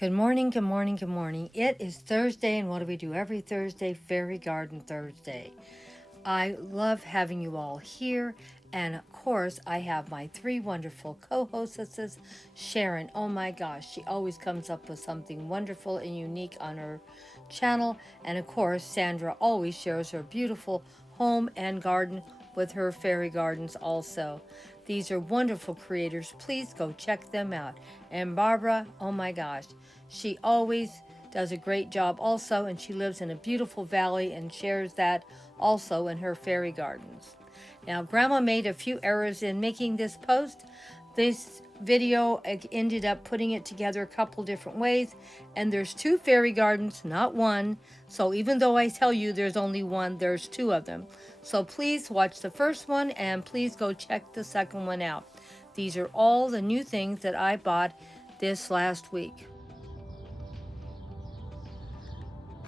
Good morning, good morning, good morning. It is Thursday, and what do we do every Thursday? Fairy Garden Thursday. I love having you all here, and of course, I have my three wonderful co hostesses. Sharon, oh my gosh, she always comes up with something wonderful and unique on her channel. And of course, Sandra always shares her beautiful home and garden with her fairy gardens also. These are wonderful creators. Please go check them out. And Barbara, oh my gosh, she always does a great job also, and she lives in a beautiful valley and shares that also in her fairy gardens. Now, Grandma made a few errors in making this post. This video, I ended up putting it together a couple different ways, and there's two fairy gardens, not one. So even though I tell you there's only one, there's two of them. So please watch the first one and please go check the second one out. These are all the new things that I bought this last week.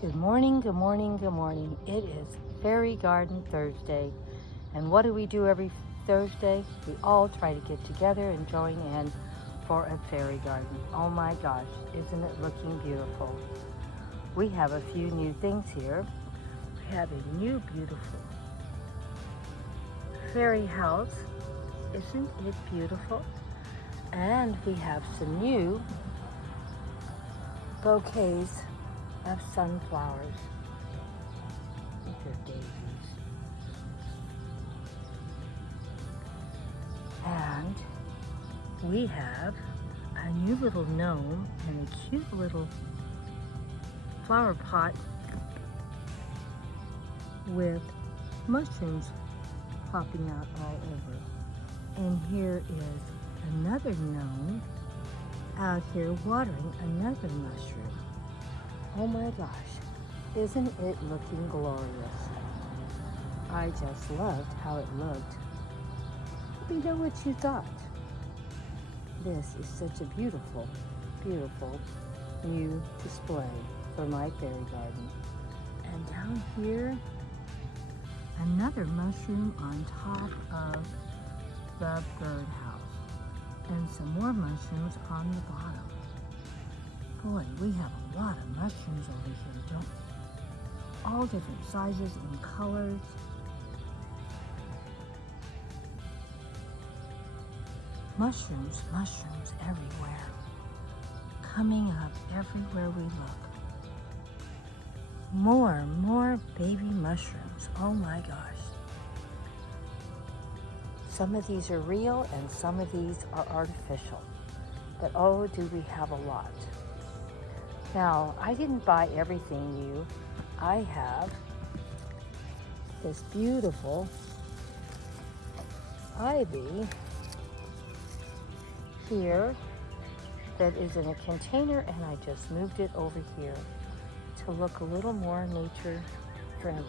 Good morning, good morning, good morning. It is Fairy Garden Thursday. And what do we do every Thursday? We all try to get together and join in for a fairy garden. Oh my gosh, isn't it looking beautiful? We have a few new things here. We have a new beautiful fairy house. Isn't it beautiful? And we have some new bouquets of sunflowers. These are daisies. And we have a new little gnome and a cute little flower pot with mushrooms popping out all over. And here is another gnome out here watering another mushroom. Oh my gosh, isn't it looking glorious? I just loved how it looked. Let me know what you thought. This is such a beautiful, beautiful new display for my fairy garden. And down here, another mushroom on top of the birdhouse. And some more mushrooms on the bottom. Boy, we have a lot of mushrooms over here, don't we? All different sizes and colors. Mushrooms, mushrooms everywhere. Coming up everywhere we look. More baby mushrooms. Oh my gosh. Some of these are real and some of these are artificial. But oh, do we have a lot. Now, I didn't buy everything new. I have this beautiful ivy here that is in a container, and I just moved it over here to look a little more nature friendly.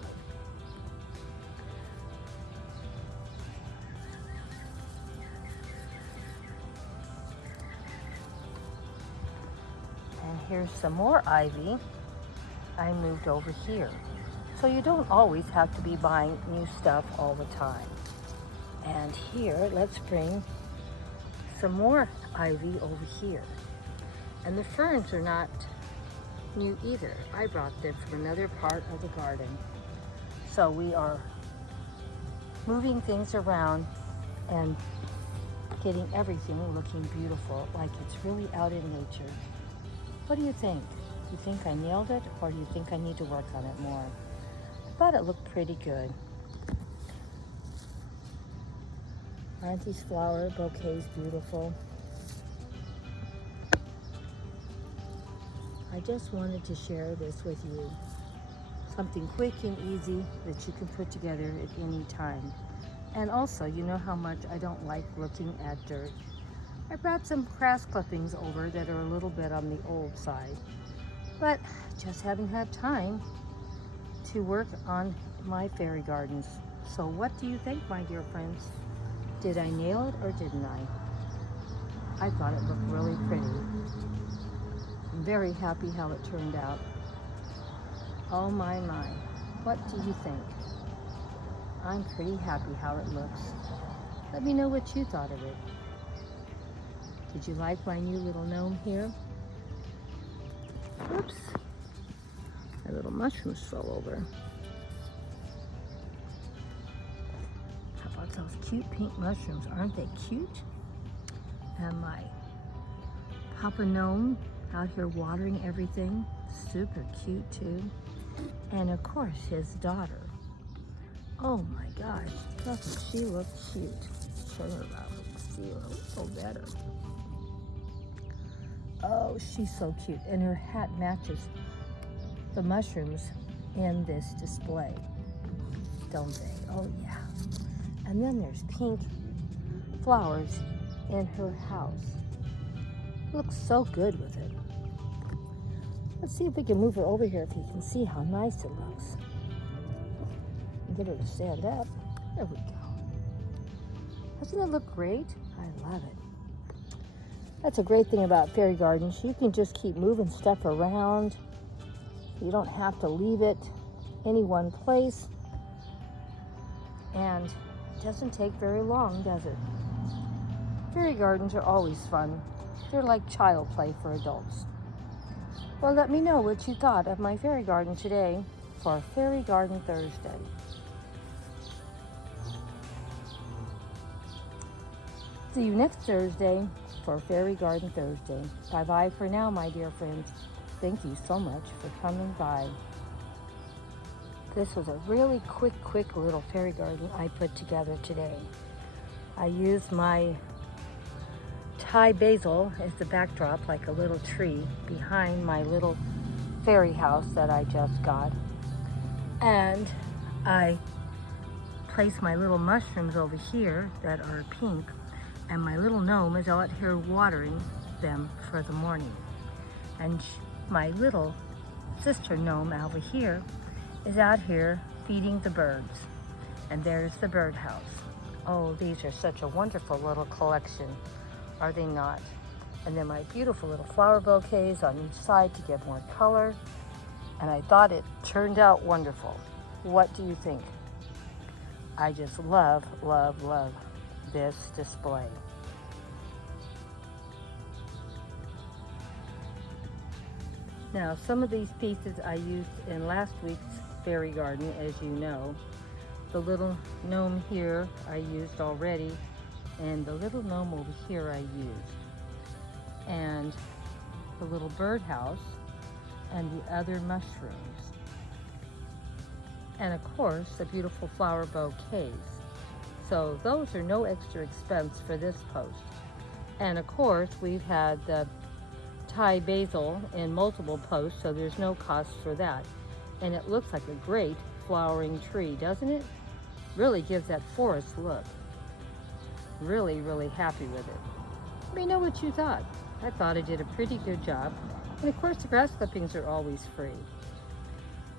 And here's some more ivy I moved over here. So you don't always have to be buying new stuff all the time. And here, let's bring some more ivy over here. And the ferns are not new either. I brought them from another part of the garden. So we are moving things around and getting everything looking beautiful, like it's really out in nature. What do you think? Do you think I nailed it, or do you think I need to work on it more? I thought it looked pretty good. Aren't these flower bouquets beautiful? I just wanted to share this with you. Something quick and easy that you can put together at any time. And also, you know how much I don't like looking at dirt. I brought some grass clippings over that are a little bit on the old side. But just haven't had time to work on my fairy gardens. So what do you think, my dear friends? Did I nail it or didn't I? I thought it looked really pretty. I'm very happy how it turned out. Oh my. What do you think? I'm pretty happy how it looks. Let me know what you thought of it. Did you like my new little gnome here? Oops. My little mushrooms fell over. How about those cute pink mushrooms? Aren't they cute? And my Papa Gnome out here watering everything. Super cute too. And of course his daughter. Oh my gosh, doesn't she look cute? Turn her around, see her a little better. Oh, she's so cute. And her hat matches the mushrooms in this display, don't they? Oh yeah. And then there's pink flowers in her house. Looks so good with it. Let's see if we can move her over here if you can see how nice it looks. And get her to stand up. There we go. Doesn't it look great? I love it. That's a great thing about fairy gardens. You can just keep moving stuff around. You don't have to leave it any one place. And it doesn't take very long, does it? Fairy gardens are always fun. They're like child play for adults. Well, let me know what you thought of my fairy garden today for Fairy Garden Thursday. See you next Thursday for Fairy Garden Thursday. Bye-bye for now, my dear friends. Thank you so much for coming by. This was a really quick little fairy garden I put together today. I used my Thai basil as the backdrop, like a little tree behind my little fairy house that I just got. And I placed my little mushrooms over here that are pink, and my little gnome is out here watering them for the morning. And my little sister gnome over here is out here feeding the birds. And there's the birdhouse. Oh, these are such a wonderful little collection, are they not? And then my beautiful little flower bouquets on each side to give more color. And I thought it turned out wonderful. What do you think? I just love this display. Now, some of these pieces I used in last week's fairy garden, as you know. The little gnome here I used already, and the little gnome over here I used. And the little birdhouse and the other mushrooms. And of course, the beautiful flower bouquets. So those are no extra expense for this post. And of course, we've had the Thai basil in multiple posts, so there's no cost for that. And it looks like a great flowering tree, doesn't it? Really gives that forest look. Really happy with it. Let me know what you thought. I thought I did a pretty good job. And of course, the grass clippings are always free.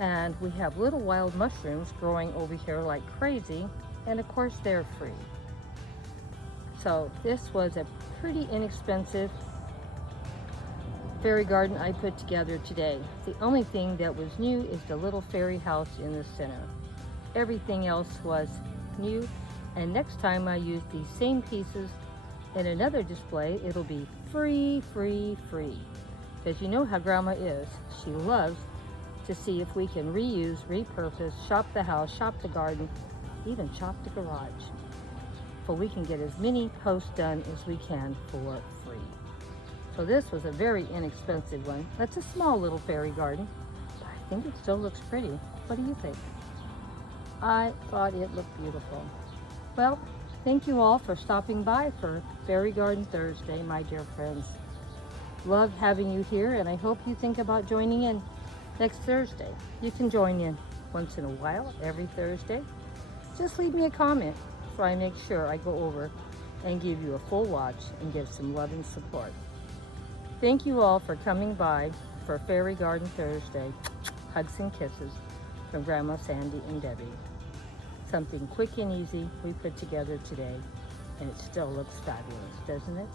And we have little wild mushrooms growing over here like crazy, and of course they're free. So this was a pretty inexpensive fairy garden I put together today. The only thing that was new is the little fairy house in the center. Everything else was new, and next time I use these same pieces in another display, it'll be free. Because you know how Grandma is. She loves to see if we can reuse, repurpose, shop the house, shop the garden, even shop the garage. So we can get as many posts done as we can for free. So this was a very inexpensive one. That's a small little fairy garden, but I think it still looks pretty. What do you think? I thought it looked beautiful. Well, thank you all for stopping by for Fairy Garden Thursday, my dear friends. Love having you here, and I hope you think about joining in next Thursday. You can join in once in a while, every Thursday. Just leave me a comment so I make sure I go over and give you a full watch and give some love and support. Thank you all for coming by for Fairy Garden Thursday. Hugs and kisses from Grandma Sandy and Debbie. Something quick and easy we put together today, and it still looks fabulous, doesn't it?